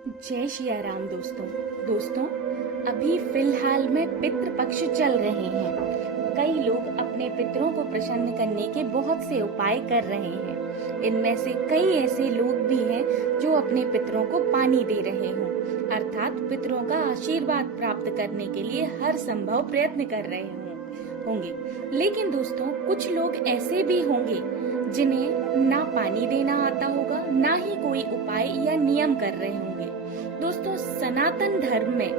जय शिया राम दोस्तों अभी फिलहाल में पितृ पक्ष चल रहे हैं। कई लोग अपने पितरों को प्रसन्न करने के बहुत से उपाय कर रहे हैं। इनमें से कई ऐसे लोग भी हैं जो अपने पितरों को पानी दे रहे हों, अर्थात पितरों का आशीर्वाद प्राप्त करने के लिए हर संभव प्रयत्न कर रहे होंगे। लेकिन दोस्तों, कुछ लोग ऐसे भी होंगे जिन्हें ना पानी देना आता होगा, ना ही कोई उपाय या नियम कर रहे होंगे। दोस्तों, सनातन धर्म में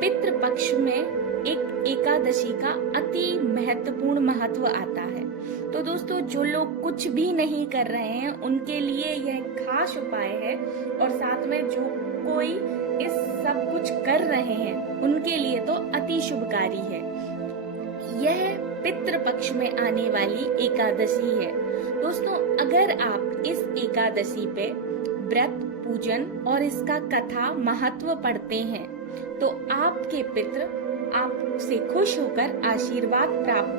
पितृ पक्ष में एक एकादशी का अति महत्वपूर्ण महत्व आता है। तो दोस्तों, जो लोग कुछ भी नहीं कर रहे हैं उनके लिए यह खास उपाय है, और साथ में जो कोई इस सब कुछ कर रहे हैं उनके लिए तो अति शुभकारी है। यह पितृ पक्ष में आने वाली एकादशी है। दोस्तों, अगर आप इस एकादशी पे व्रत, पूजन और इसका कथा महत्व पढ़ते हैं तो आपके पितृ आपसे खुश होकर आशीर्वाद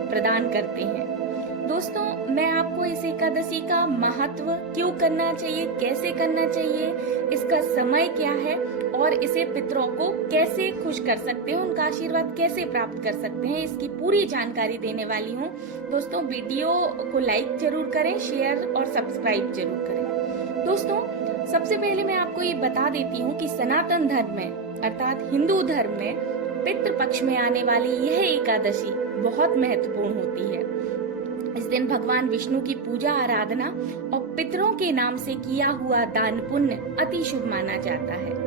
प्रदान करते हैं। दोस्तों, मैं आपको इस एकादशी का महत्व, क्यों करना चाहिए, कैसे करना चाहिए, इसका समय क्या है और इसे पितरों को कैसे खुश कर सकते हैं, उनका आशीर्वाद कैसे प्राप्त कर सकते हैं, इसकी पूरी जानकारी देने वाली हूँ। दोस्तों, वीडियो को लाइक जरूर करें, शेयर और सब्सक्राइब जरूर करें। दोस्तों, सबसे पहले मैं आपको ये बता देती हूँ कि सनातन धर्म में अर्थात हिंदू धर्म में पितृ पक्ष में आने वाली यह एकादशी बहुत महत्वपूर्ण होती है। इस दिन भगवान विष्णु की पूजा आराधना और पितरों के नाम से किया हुआ दान पुण्य अति शुभ माना जाता है।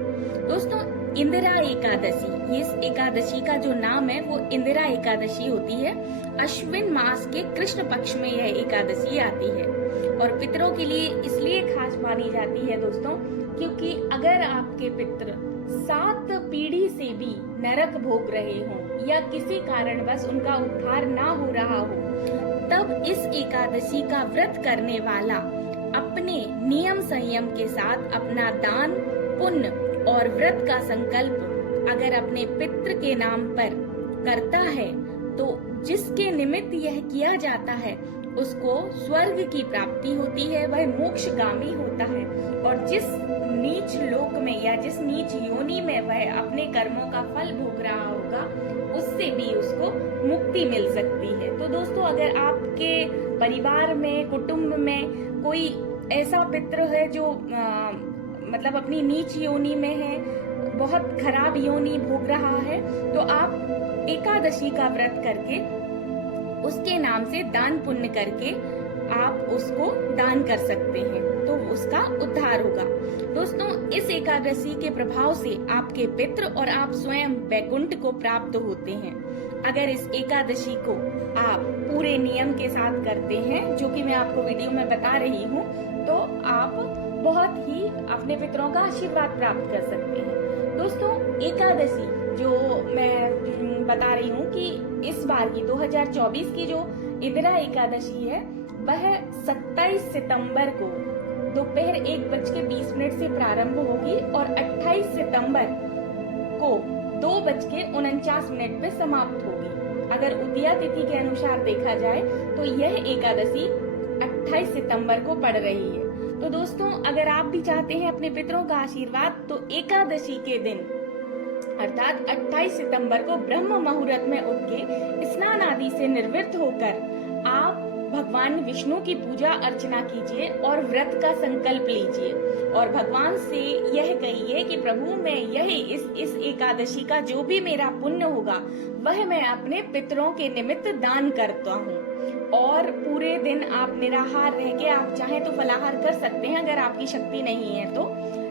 दोस्तों, इंदिरा एकादशी, इस एकादशी का जो नाम है वो इंदिरा एकादशी होती है। अश्विन मास के कृष्ण पक्ष में यह एकादशी आती है और पितरों के लिए इसलिए खास मानी जाती है दोस्तों, क्योंकि अगर आपके पितृ 7 पीढ़ी से भी नरक भोग रहे हों या किसी कारणवश उनका उद्धार ना हो रहा हो, तब इस एकादशी का व्रत करने वाला अपने नियम संयम के साथ अपना दान, पुण्य और व्रत का संकल्प अगर अपने पितृ के नाम पर करता है तो जिसके निमित्त यह किया जाता है उसको स्वर्ग की प्राप्ति होती है, वह मोक्षगामी होता है। और जिस नीच लोक में या जिस नीच योनि में वह अपने कर्मों का फल भोग रहा होगा उससे भी उसको मुक्ति मिल सकती है। तो दोस्तों, अगर आपके परिवार में, कुटुंब में कोई ऐसा पितृ है जो मतलब अपनी नीच योनि में है, बहुत खराब योनि भोग रहा है, तो आप एकादशी का व्रत करके उसके नाम से दान पुण्य करके आप उसको दान कर सकते हैं, तो उसका उद्धार होगा। दोस्तों, इस एकादशी के प्रभाव से आपके पितृ और आप स्वयं वैकुंठ को प्राप्त होते हैं। अगर इस एकादशी को आप पूरे नियम के साथ करते हैं, जो कि मैं आपको वीडियो में बता रही हूँ, तो आप बहुत ही अपने पितरों का आशीर्वाद प्राप्त कर सकते हैं। दोस्तों, एकादशी जो मैं बता रही हूँ कि इस बार की 2024 की जो इंदिरा एकादशी है वह 27 सितंबर को दोपहर 1:20 से प्रारंभ होगी और 28 सितंबर को 2:49 पे समाप्त होगी। अगर उदया तिथि के अनुसार देखा जाए तो यह एकादशी 28 सितंबर को पड़ रही है। तो दोस्तों, अगर आप भी चाहते हैं अपने पितरों का आशीर्वाद तो एकादशी के दिन अर्थात 28 सितंबर को ब्रह्म मुहूर्त में उठ के स्नान आदि से निवृत्त होकर आप भगवान विष्णु की पूजा अर्चना कीजिए और व्रत का संकल्प लीजिए और भगवान से यह कहिए कि प्रभु, मैं यही इस एकादशी का जो भी मेरा पुण्य होगा वह मैं अपने पितरों के निमित्त दान करता हूँ। और पूरे दिन आप निराहार रह के, आप चाहें तो फलाहार कर सकते हैं, अगर आपकी शक्ति नहीं है तो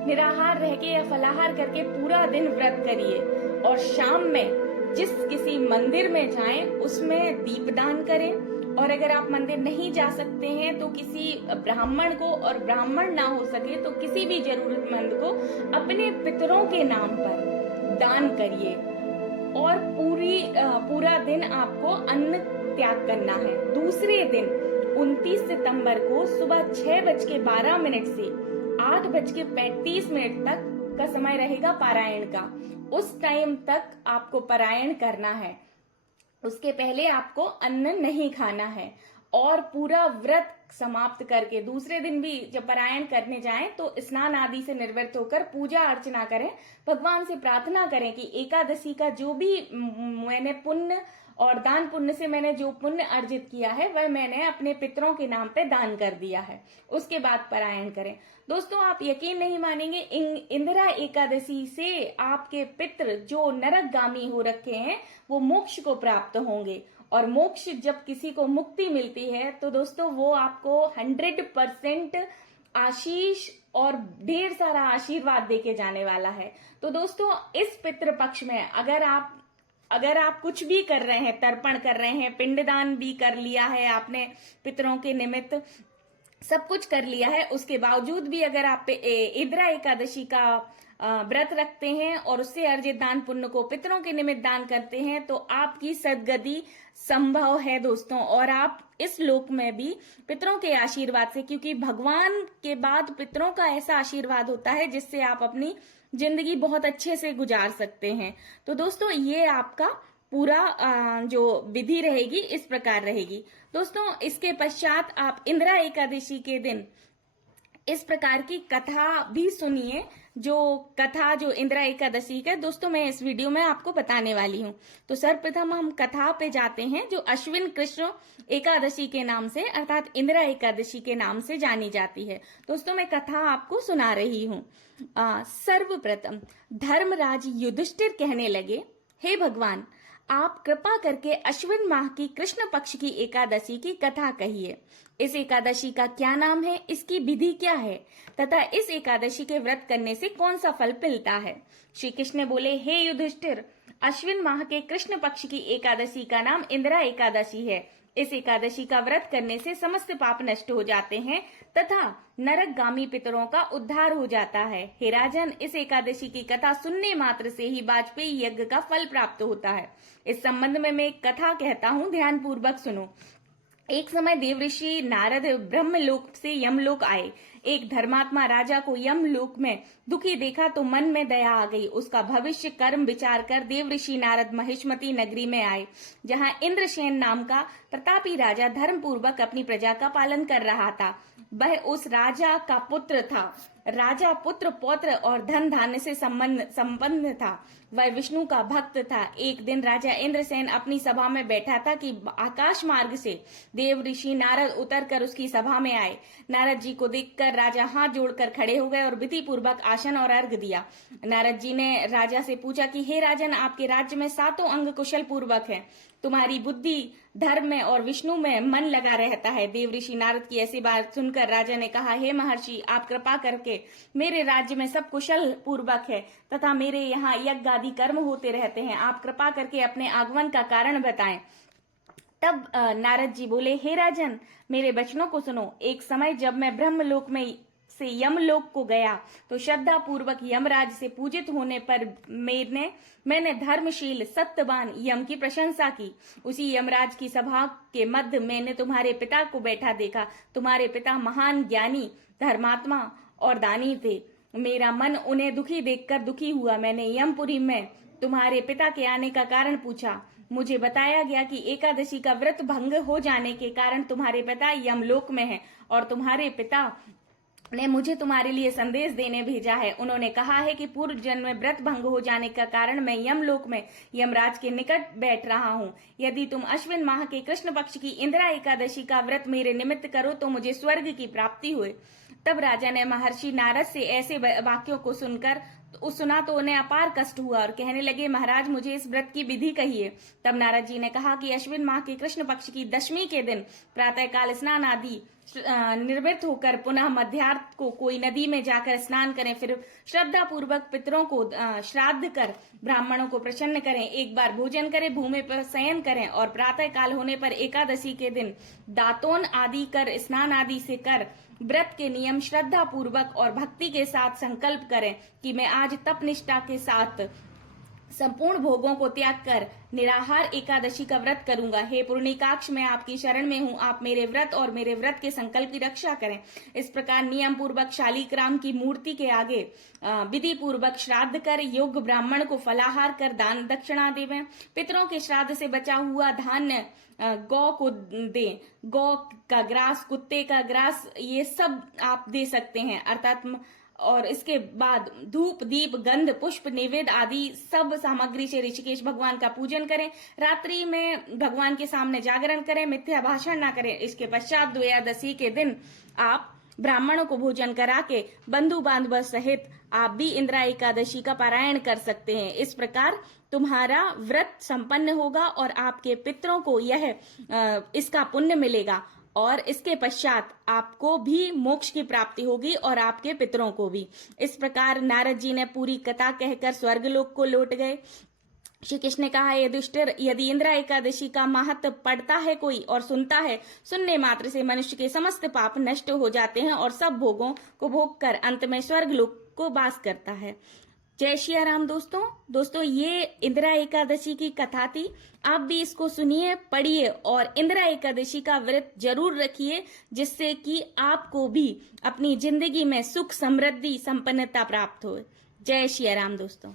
निराहार रह के या फलाहार करके पूरा दिन व्रत करिए और शाम में जिस किसी मंदिर में जाएं उसमें दीपदान करें। और अगर आप मंदिर नहीं जा सकते हैं तो किसी ब्राह्मण को, और ब्राह्मण ना हो सके तो किसी भी जरूरतमंद को अपने पितरों के नाम पर दान करिए। और पूरा दिन आपको अन्न त्याग करना है। दूसरे दिन 29 सितंबर को सुबह 6:12 से 8:35 तक का समय रहेगा पारायण का। उस टाइम तक आपको पारायण करना है, उसके पहले आपको अन्न नहीं खाना है। और पूरा व्रत समाप्त करके दूसरे दिन भी जब पारायण करने जाएं तो स्नान आदि से निर्वृत्त होकर पूजा अर्चना करें, भगवान से प्रार्थना करें कि एकादशी का जो भी मैंने पुण्य और दान पुण्य से मैंने जो पुण्य अर्जित किया है वह मैंने अपने पितरों के नाम पे दान कर दिया है। उसके बाद पारायण करें। दोस्तों, आप यकीन नहीं मानेंगे, इंदिरा एकादशी से आपके पितृ जो नरकगामी हो रखे हैं वो मोक्ष को प्राप्त होंगे। और मोक्ष, जब किसी को मुक्ति मिलती है तो दोस्तों वो आपको 100% आशीष और ढेर सारा आशीर्वाद देके जाने वाला है। तो दोस्तों, इस पितृ पक्ष में अगर आप कुछ भी कर रहे हैं, तर्पण कर रहे हैं, पिंडदान भी कर लिया है आपने पितरों के निमित्त, सब कुछ कर लिया है, उसके बावजूद भी अगर आप इंदिरा एकादशी का व्रत रखते हैं और उससे अर्जित दान पुण्य को पितरों के निमित्त दान करते हैं तो आपकी सद्गति संभव है दोस्तों। और आप इस लोक में भी पितरों के आशीर्वाद से, क्योंकि भगवान के बाद पितरों का ऐसा आशीर्वाद होता है जिससे आप अपनी जिंदगी बहुत अच्छे से गुजार सकते हैं। तो दोस्तों, ये आपका पूरा जो विधि रहेगी इस प्रकार रहेगी। दोस्तों, इसके पश्चात आप इंदिरा एकादशी के दिन इस प्रकार की कथा भी सुनिए। जो इंदिरा एकादशी का दोस्तों मैं इस वीडियो में आपको बताने वाली हूँ। तो सर्वप्रथम हम कथा पे जाते हैं जो अश्विन कृष्ण एकादशी के नाम से अर्थात इंदिरा एकादशी के नाम से जानी जाती है। दोस्तों, मैं कथा आपको सुना रही हूँ। सर्वप्रथम धर्मराज युधिष्ठिर कहने लगे, हे भगवान, आप कृपा करके अश्विन माह की कृष्ण पक्ष की एकादशी की कथा कहिए। इस एकादशी का क्या नाम है, इसकी विधि क्या है तथा इस एकादशी के व्रत करने से कौन सा फल मिलता है। श्री कृष्ण बोले, हे युधिष्ठिर, अश्विन माह के कृष्ण पक्ष की एकादशी का नाम इंदिरा एकादशी है। इस एकादशी का व्रत करने से समस्त पाप नष्ट हो जाते हैं तथा नरकगामी पितरों का उद्धार हो जाता है। हे राजन, इस एकादशी की कथा सुनने मात्र से ही वाजपेयी यज्ञ का फल प्राप्त होता है। इस संबंध में मैं एक कथा कहता हूँ, ध्यान पूर्वक सुनो। एक समय देवऋषि नारद ब्रह्मलोक से यमलोक आए। एक धर्मात्मा राजा को यमलोक में दुखी देखा तो मन में दया आ गई। उसका भविष्य कर्म विचार कर देवऋषि नारद महिष्मती नगरी में आए, जहां इंद्रसेन नाम का प्रतापी राजा धर्म पूर्वक अपनी प्रजा का पालन कर रहा था। वह उस राजा का पुत्र था। राजा पुत्र पौत्र और धन धान्य से संबंध था। वह विष्णु का भक्त था। एक दिन राजा इंद्रसेन अपनी सभा में बैठा था कि आकाश मार्ग से देव ऋषि नारद उतरकर उसकी सभा में आए। नारद जी को देखकर राजा हाथ जोड़कर खड़े हो गए और विधि पूर्वक आसन और अर्घ दिया। नारद जी ने राजा से पूछा कि हे राजन, आपके राज्य में 7 अंग कुशल पूर्वक है। तुम्हारी बुद्धि धर्म में और विष्णु में मन लगा रहता है। देव ऋषि नारद की ऐसी बात सुनकर राजा ने कहा, हे महर्षि, आप कृपा करके, मेरे राज्य में सब कुशल पूर्वक है तथा मेरे यहाँ यज्ञ आदि कर्म होते रहते हैं। आप कृपा करके अपने आगमन का कारण बताएं। तब नारद जी बोले, हे राजन, मेरे वचनों को सुनो। एक समय जब मैं ब्रह्मलोक में से यमलोक को गया तो श्रद्धा पूर्वक यमराज से पूजित होने पर मैंने धर्मशील सत्यवान यम की प्रशंसा की। उसी यमराज की सभा के मध्य मैंने तुम्हारे पिता को बैठा देखा। तुम्हारे पिता महान ज्ञानी, धर्मात्मा और दानी थे। मेरा मन उन्हें दुखी देखकर दुखी हुआ। मैंने यमपुरी में तुम्हारे पिता के आने का कारण पूछा। मुझे बताया गया कि एकादशी का व्रत भंग हो जाने के कारण तुम्हारे पिता यमलोक में हैं और तुम्हारे पिता ने मुझे तुम्हारे लिए संदेश देने भेजा है। उन्होंने कहा है कि पूर्व जन्म में व्रत भंग हो जाने का कारण मैं यमलोक में यमराज के निकट बैठ रहा हूँ। यदि तुम अश्विन माह के कृष्ण पक्ष की इंदिरा एकादशी का व्रत मेरे निमित्त करो तो मुझे स्वर्ग की प्राप्ति हुए। तब राजा ने महर्षि नारद से ऐसे वाक्यों को सुना तो उन्हें अपार कष्ट हुआ और कहने लगे, महाराज, मुझे इस व्रत की विधि कहिए। तब नारद जी ने कहा कि अश्विन माह के कृष्ण पक्ष की दशमी के दिन प्रातःकाल स्नान आदि निर्वृत्त होकर पुनः मध्यार्थ को कोई नदी में जाकर स्नान करें। फिर श्रद्धा पूर्वक पितरों को श्राद्ध कर ब्राह्मणों को प्रसन्न करें। एक बार भोजन करें, भूमि पर शयन करें और प्रातः काल होने पर एकादशी के दिन दातोन आदि कर स्नान आदि से कर व्रत के नियम श्रद्धा पूर्वक और भक्ति के साथ संकल्प करें कि मैं आज तप निष्ठा के साथ संपूर्ण भोगों को त्याग कर निराहार एकादशी का व्रत करूंगा। हे पुण्यकाक्ष, मैं आपकी शरण में हूँ, आप मेरे व्रत और मेरे व्रत के संकल्प की रक्षा करें। इस प्रकार नियम पूर्वक शालीग्राम की मूर्ति के आगे विधि पूर्वक श्राद्ध कर योग्य ब्राह्मण को फलाहार कर दान दक्षिणा देवें। पितरों के श्राद्ध से बचा हुआ धान्य गौ को दें। गौ का ग्रास, कुत्ते का ग्रास, ये सब आप दे सकते हैं, अर्थात और इसके बाद धूप, दीप, गंध, पुष्प, नैवेद्य आदि सब सामग्री से ऋषिकेश भगवान का पूजन करें। रात्रि में भगवान के सामने जागरण करें, मिथ्या भाषण ना करें। इसके पश्चात द्वयादशी के दिन आप ब्राह्मणों को भोजन करा के बंधु बांधव सहित आप भी इंदिरा एकादशी का पारायण कर सकते हैं। इस प्रकार तुम्हारा व्रत संपन्न होगा और आपके पितरों को इसका पुण्य मिलेगा और इसके पश्चात आपको भी मोक्ष की प्राप्ति होगी और आपके पितरों को भी। इस प्रकार नारद जी ने पूरी कथा कहकर स्वर्गलोक को लौट गए। श्री कृष्ण ने कहा, युधिष्ठिर, यदि इंदिरा एकादशी का महत्व पढ़ता है कोई और सुनता है, सुनने मात्र से मनुष्य के समस्त पाप नष्ट हो जाते हैं और सब भोगों को भोग कर अंत में स्वर्गलोक को वास करता है। जय श्री राम। दोस्तों ये इंदिरा एकादशी की कथा थी। आप भी इसको सुनिए, पढ़िए और इंदिरा एकादशी का व्रत जरूर रखिए, जिससे कि आपको भी अपनी जिंदगी में सुख, समृद्धि, संपन्नता प्राप्त हो। जय श्री राम दोस्तों।